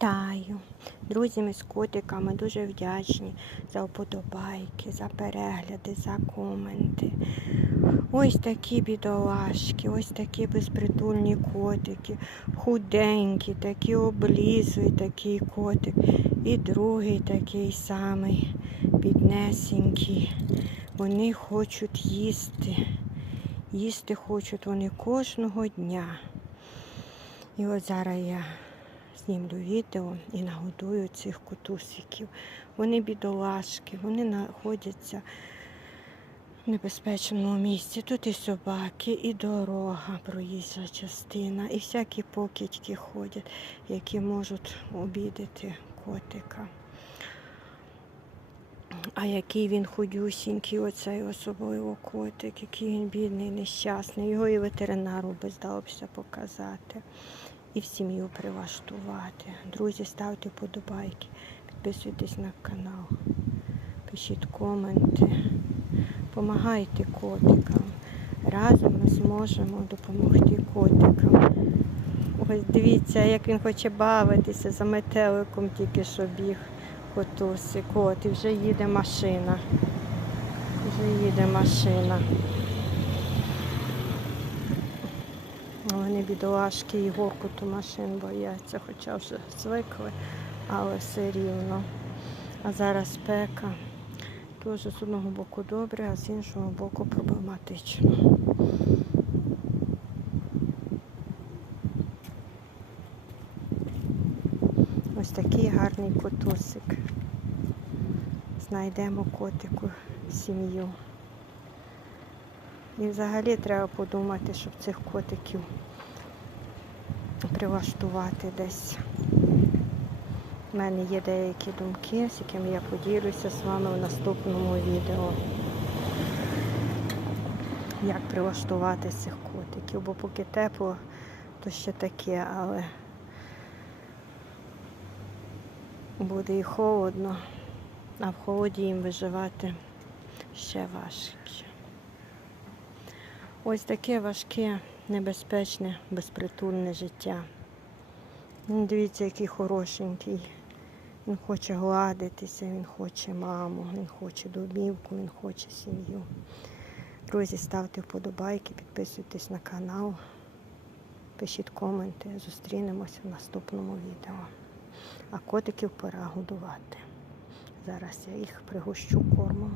Вітаю! Друзі, ми з котиками дуже вдячні за вподобайки, за перегляди, за коменти. Ось такі бідолашки, ось такі безпритульні котики, худенькі, такі облізли, такий котик. І другий такий самий біднесенький. Вони хочуть їсти. Їсти хочуть вони кожного дня. І от зараз я знімлю відео і нагодую цих котусиків. Вони бідолашки, вони знаходяться в небезпечному місці. Тут і собаки, і дорога, проїжджа частина, і всякі покидьки ходять, які можуть обідати котика. А який він худюсінький, оцей особливо котик, який він бідний, нещасний. Його і ветеринару би здалося показати. І в сім'ю прилаштувати. Друзі, ставте вподобайки, підписуйтесь на канал, пишіть коменти, помагайте котикам. Разом ми зможемо допомогти котикам. Ось дивіться, як він хоче бавитися за метеликом, тільки що біг котусик. От, і вже їде машина. Вже їде машина. Вони бідолашки і горкоту машин бояться, хоча вже звикли, але все рівно. А зараз спека. Теж з одного боку добре, а з іншого боку проблематично. Ось такий гарний котусик. Знайдемо котику сім'ю. І взагалі треба подумати, щоб цих котиків прилаштувати десь. У мене є деякі думки, з якими я поділюся з вами в наступному відео. Як прилаштувати цих котиків, бо поки тепло, то ще таке, але буде і холодно, а в холоді їм виживати ще важче. Ось таке важке, небезпечне, безпритульне життя. Він дивіться, який хорошенький. Він хоче гладитися, він хоче маму, він хоче домівку, він хоче сім'ю. Друзі, ставте вподобайки, підписуйтесь на канал, пишіть коменти, зустрінемося в наступному відео. А котиків пора годувати. Зараз я їх пригощу кормом.